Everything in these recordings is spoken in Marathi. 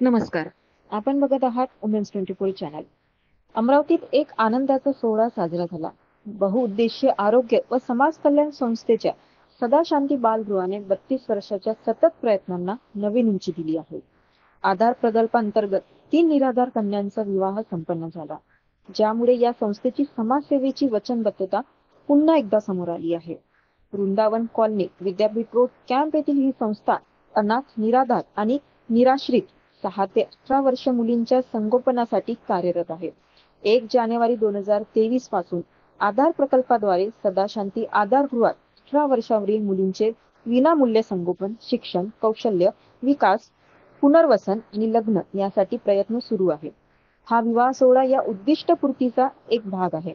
नमस्कार. आपण बघत आहात वुमेन्स 24 चॅनल. अमरावतीत एक आनंदाचा सोहळा साजरा झाला. बहुउद्देशीय आरोग्य व समाज कल्याण संस्थेच्या सदा शांती बालगृहाने 32 वर्षाच्या सतत प्रयत्नांना नवीन उंची दिली आहे. आधार प्रकल्पांतर्गत 3 निराधार कन्यांचा विवाह संपन्न झाला, ज्यामुळे या संस्थेची समाजसेवेची वचनबद्धता पुन्हा एकदा समोर आली आहे. वृंदावन कॉलनी, विद्यापीठ रोड, कॅम्प येथील ही संस्था अनाथ, निराधार आणि निराश्रित 6 ते 18 वर्ष मुलींच्या संगोपनासाठी कार्यरत आहे. 1 जानेवारी 2023 पासून आधार प्रकल्पाद्वारे सदाशांती आधार गृहात 18 वर्षावरील मुलींचे विनामूल्य संगोपन, शिक्षण, कौशल्य विकास, पुनर्वसन आणि लग्न यासाठी प्रयत्न सुरू आहे. हा विवाह सोहळा या उद्दिष्टपूर्तीचा एक भाग आहे.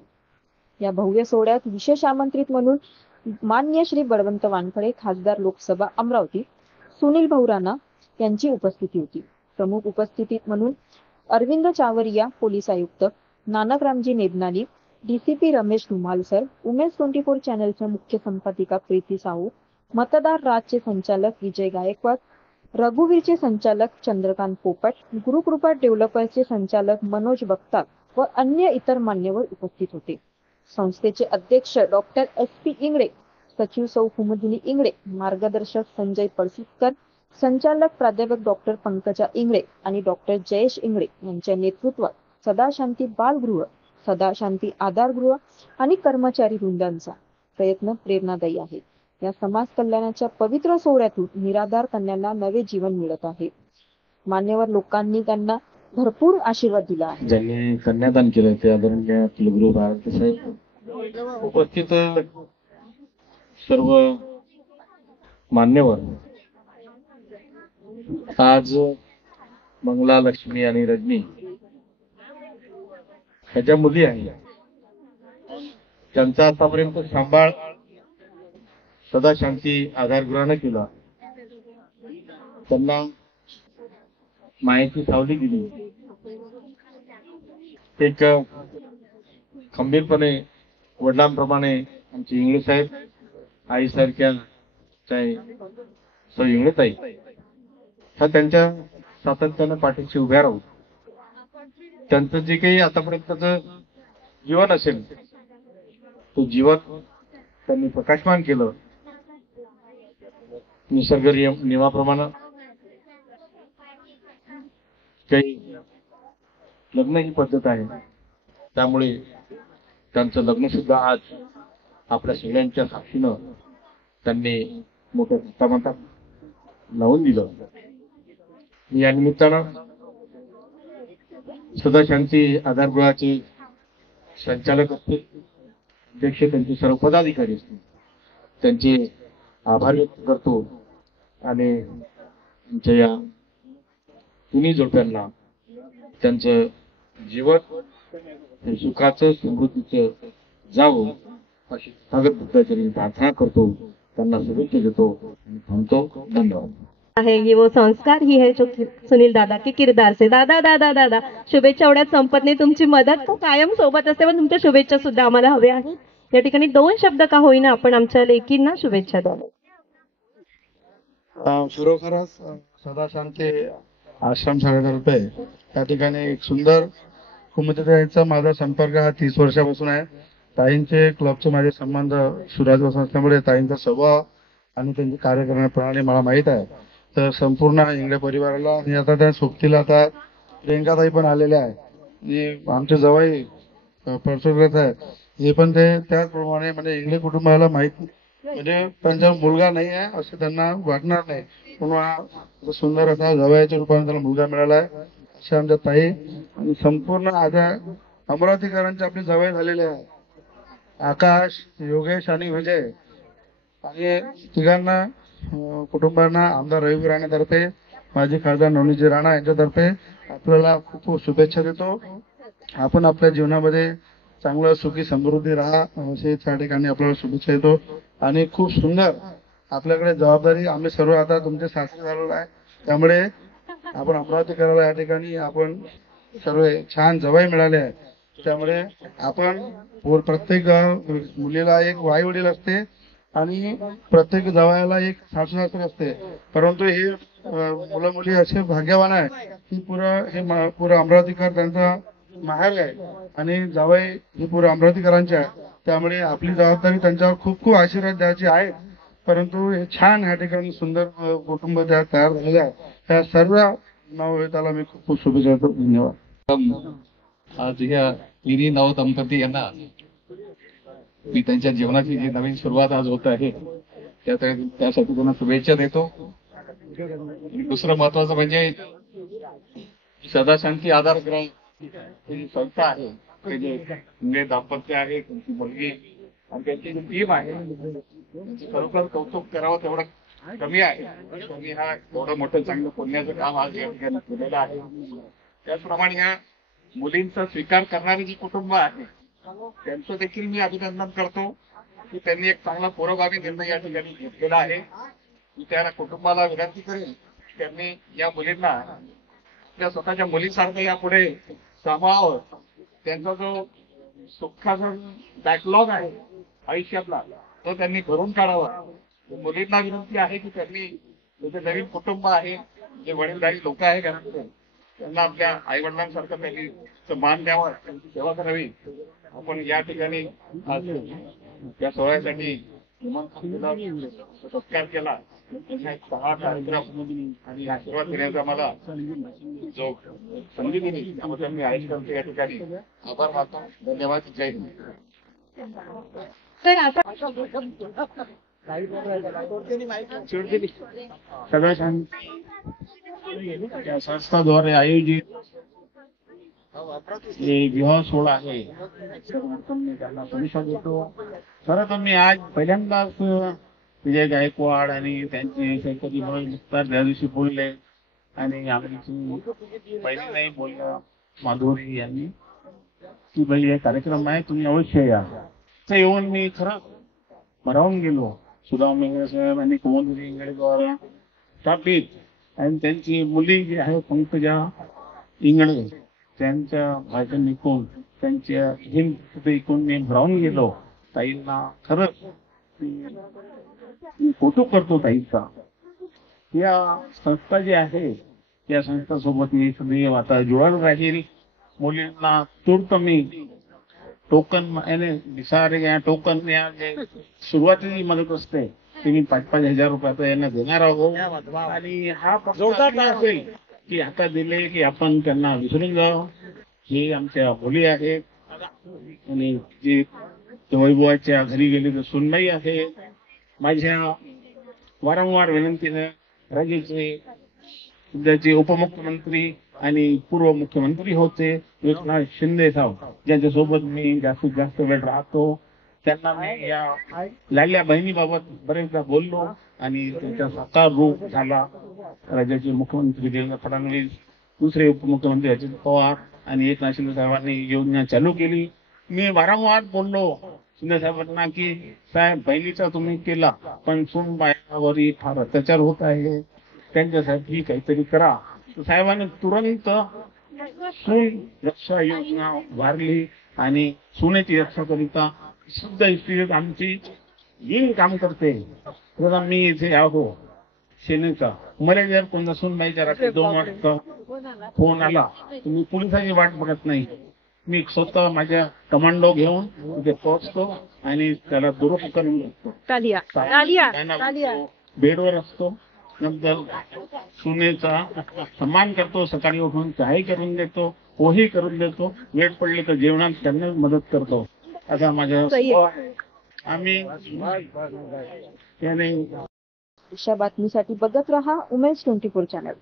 या भव्य सोहळ्यात विशेष आमंत्रित म्हणून मान्य श्री बळवंत वानखडे, खासदार लोकसभा अमरावती, सुनील भाऊ राणा यांची उपस्थिती होती. प्रमुख उपस्थितीत म्हणून अरविंद चावरिया, पोलीस आयुक्त, Nanak Ramji Nebnani, DCP Ramesh Dhumal sir, women's 24 चॅनलच्या मुख्य संपादिका प्रीती साहू, मतदार राजचे संचालक विजय गायकवाड, रघुवीरचे संचालक चंद्रकांत पोपट, गुरुकृपा डेव्हलपर्सचे संचालक मनोज बगतार व अन्य इतर मान्यवर उपस्थित होते. संस्थेचे अध्यक्ष डॉक्टर SP इंगळे, सचिव सौ कुमुदिनी इंगळे, मार्गदर्शक संजय पळसुटकर, संचालक प्राध्यापक डॉक्टर पंकजा इंगळे आणि डॉक्टर जयेश इंगळे यांच्या नेतृत्वात सदाशांती बालगृह, सदाशांती आधारगृह आणि कर्मचारी वृंदांचा प्रयत्न प्रेरणादायी आहे. या समाज कल्याणाच्या पवित्र सोहळ्यातून निराधार कन्यांना नवे जीवन मिळत आहे. मान्यवर लोकांनी त्यांना भरपूर आशीर्वाद दिला आहे. ज्यांनी कन्यादान केलं ते आदरणीय कुलगुरू भारती साहेब, उपस्थित सर्व मान्यवर, आज मंगला, लक्ष्मी आणि रजनी ह्याच्या मुली आहेत, त्यांचा आतापर्यंत सांभाळ सदाशांती आधारगृहानं केला. त्यांना मायेची सावली दिली. एक खंबीरपणे वडिलांप्रमाणे आमचे इंगळे साहेब, आईसारख्या सौ इंगळेताई ह्या त्यांच्या सातत्यानं पाठीशी उभ्या राहून त्यांचं जे काही आतापर्यंतचं जीवन असेल तो जीवन त्यांनी प्रकाशमान केलं. निसर्ग नियमाप्रमाणे काही लग्न ही पद्धत आहे, त्यामुळे त्यांचं लग्न सुद्धा आज आपल्या सगळ्यांच्या साक्षीनं त्यांनी मोठ्या थाटामाटात लावून दिलं. या निमित्तानं सदाशांती आधारगृहाचे संचालक असतील, अध्यक्ष, त्यांचे सर्व पदाधिकारी असतील, त्यांचे आभार व्यक्त करतो आणि आमच्या या तिन्ही जोडप्यांना त्यांचं जीवन सुखाचं, समृद्धीचं जावं अशी सागर बुद्धाचरणी प्रार्थना करतो. त्यांना शुभेच्छा देतो आणि थांबतो. धन्यवाद. है ये वो संस्कार ही है जो सुनील दादा के किरदार से. दादा दादा दादा शुभेच्छा एवढ्यात संपत नाही. तुमची मदत कायम सोबत असते, पण तुमच्या शुभेच्छा सुद्धा आम्हाला हव्या आहेत. या ठिकाणी 2 शब्द का होईना आपण आमच्या लेकींना शुभेच्छा द्याव्या. खरोखरच सदाशांती आश्रम शाळेतर्फे या ठिकाणी एक सुंदर कुमुदिनीचा माझा संपर्क हा 30 वर्षापासून आहे. ताईंचे क्लबचे माझे संबंध सुरुवातीपासून असल्यामुळे ताईंचा स्वभाव आणि त्यांची कार्य करण्याची प्रणाली मला माहीत आहे. तर संपूर्ण इंगळे परिवाराला आणि आता त्या सोबतीला आता प्रियंकाताई पण आलेल्या आहे आणि आमचे जवाई परसोगत आहे, हे पण ते त्याचप्रमाणे म्हणजे इंगळे कुटुंबाला माहिती म्हणजे त्यांचा मुलगा नाही आहे असं त्यांना वाटणार नाही, पण सुंदर असा जवळच्या रूपाने त्याला मुलगा मिळाला आहे अशा आमच्या ताई आणि संपूर्ण आता अमरावतीकरांचे आपले जवळ झालेले आहे. आकाश, योगेश आणि विजय आणि तिघांना कुटुंबांना आमदार रवी राणातर्फे, माजी खासदार नवनीतजी राणा यांच्यातर्फे आपल्याला खूप खूप शुभेच्छा देतो. आपण आपल्या जीवनामध्ये चांगलं सुखी समृद्धी राहा असे त्या ठिकाणी आपल्याला शुभेच्छा देतो. आणि खूप सुंदर आपल्याकडे जबाबदारी, आम्ही सर्व आता तुमचे सासरे झालेलो आहे, त्यामुळे आपण अमरावती करायला या ठिकाणी आपण सर्व छान जवाई मिळाले आहे. त्यामुळे आपण प्रत्येक मुलीला एक आई वडील असते आणि प्रत्येक जावयाला एक सासू सासरे असते, परंतु हे मुलं मुली असे भाग्यवान आहे ही पुरं अमरावतीकर त्यांचा माहेर आहे आणि जावई हे पुरं अमरावतीकरांचे आहे. त्यामुळे आपली जबाबदारी त्यांच्यावर खूप खूप आशीर्वाद द्यायची आहे. परंतु हे छान ह्या ठिकाणी सुंदर कुटुंब तयार झालेलं आहे. त्या सर्व नवविवाहिताला मी खूप खूप शुभेच्छा देतो. धन्यवाद. आज या तिन्ही नवदंपती यांना मी त्यांच्या जीवनाची जी नवीन सुरुवात आज होत आहे त्यासाठी त्यांना शुभेच्छा देतो. दुसरं महत्वाचं म्हणजे सदाशांती आधार गृह ही संस्था आहे, ते जे दाम्पत्य आहे, त्यांची मुलगी आणि त्यांची जी टीम आहे, खरोखर कौतुक करावं तेवढं कमी आहे. त्यांनी हा एवढं मोठं चांगलं पुण्याचं काम आज या ठिकाणी केलेलं आहे. त्याचप्रमाणे ह्या मुलींचा स्वीकार करणारे जे कुटुंब आहे त्यांचं देखील मी अभिनंदन करतो की त्यांनी एक चांगला पुरोगामी निर्णय या ठिकाणी घेतलेला आहे. मी त्या कुटुंबाला विनंती करेन त्यांनी या मुलींना आपल्या स्वतःच्या मुलीसारखं यापुढे सांभाळावं. त्यांचा जो सुखाचा बॅकलॉग आहे आयुष्यातला तो त्यांनी भरून काढावा. मुलींना विनंती आहे की त्यांनी जे नवीन कुटुंब आहे, जे वडीलधारी लोक आहे घरातले, त्यांना आपल्या आई वडिलांसारखं त्यांनी मान द्यावा, त्यांची सेवा करावी. आपण या ठिकाणी आज या सोहळ्यासाठी सत्कार केला. सहा कार्यक्रम आणि आशीर्वाद देण्याचा मला जो संधी दिली त्याबद्दल मी आयुष्याचे या ठिकाणी आभार मानतो. धन्यवाद. जय हिंद. तर आता सदाशांती या संस्थाद्वारे आयोजित हे विवाह सोहळा आहे त्यांना शुभेच्छा देतो. खरं तर मी आज पहिल्यांदाच विजय गायकवाड आणि त्यांचे शंकरजी म्हणून मुक्तार त्या दिवशी बोलले आणि आमची पहिली नाही बोलल्या माधुरी यांनी की भाई हे कार्यक्रम आहे, तुम्ही अवश्य या. तर येऊन मी खरंच भरावून गेलो. सुदाम इंगळे साहेब आणि कुमुदरी इंगळेद्वारा स्थापित आणि त्यांची मुली जी आहे पंकजा इंगळे त्यांच्या भाषण ऐकून त्यांच्या हिंद ऐकून मी भरावून गेलो. ताईंना खरंच मी कौतुक करतो ताईंचा. या संस्था जी आहे या संस्थासोबत मी सदैव आता जुळायला राहील. मुलींना तूर्त मी टोकन या टोकन या जे सुरुवातीची मदत असते ती मी 5,000 रुपयाचा यांना देणार आहोत. आणि हा जोरदार असेल की आता दिले की आपण त्यांना विसरून जावं. हे आमच्या मुली आहेत आणि जे वैभवाच्या घरी गेले तर सुनबाई आहे. माझ्या वारंवार विनंतीनं राज्याचे सध्याचे उपमुख्यमंत्री आणि पूर्व मुख्यमंत्री होते एकनाथ शिंदे साहेब, ज्यांच्यासोबत मी जास्तीत जास्त वेळ राहतो, त्यांना मी या लाडल्या बहिणीबाबत बरेचदा बोललो आणि त्यांचा साकार रूप झाला. राज्याचे मुख्यमंत्री देवेंद्र फडणवीस, दुसरे उपमुख्यमंत्री अजित पवार आणि एकनाथ शिंदे साहेबांनी योजना चालू केली. मी वारंवार बोललो शिंदे साहेबांना की साहेब बहिणीचा तुम्ही केला पण सून बायावरही फार अत्याचार होत आहे, त्यांच्यासाठी काहीतरी करा. साहेबांनी तुरंत सून रक्षा योजना उभारली आणि सुनेची रक्षा करिता शुद्ध इस्त्रीत आमची येईल काम करते. मी इथे आहो सेनेचा, मला जर कोणता सूनबाईच्या रात्री 2 वाजता फोन आला तर मी पोलिसांची वाट बघत नाही. मी स्वतः माझ्या कमांडो घेऊन तिथे पोहोचतो आणि त्याला दुरुस्त करून देतो. बेडवर असतो. नंतर सुनेचा सन्मान करतो. सकाळी उठून चहाही करून देतो, पोही करून देतो. वेळ पडले तर जेवणात त्यांना मदत करतो. आता माझ्या आम्ही अशा बातमीसाठी बघत रहा उमेश 24 चॅनल.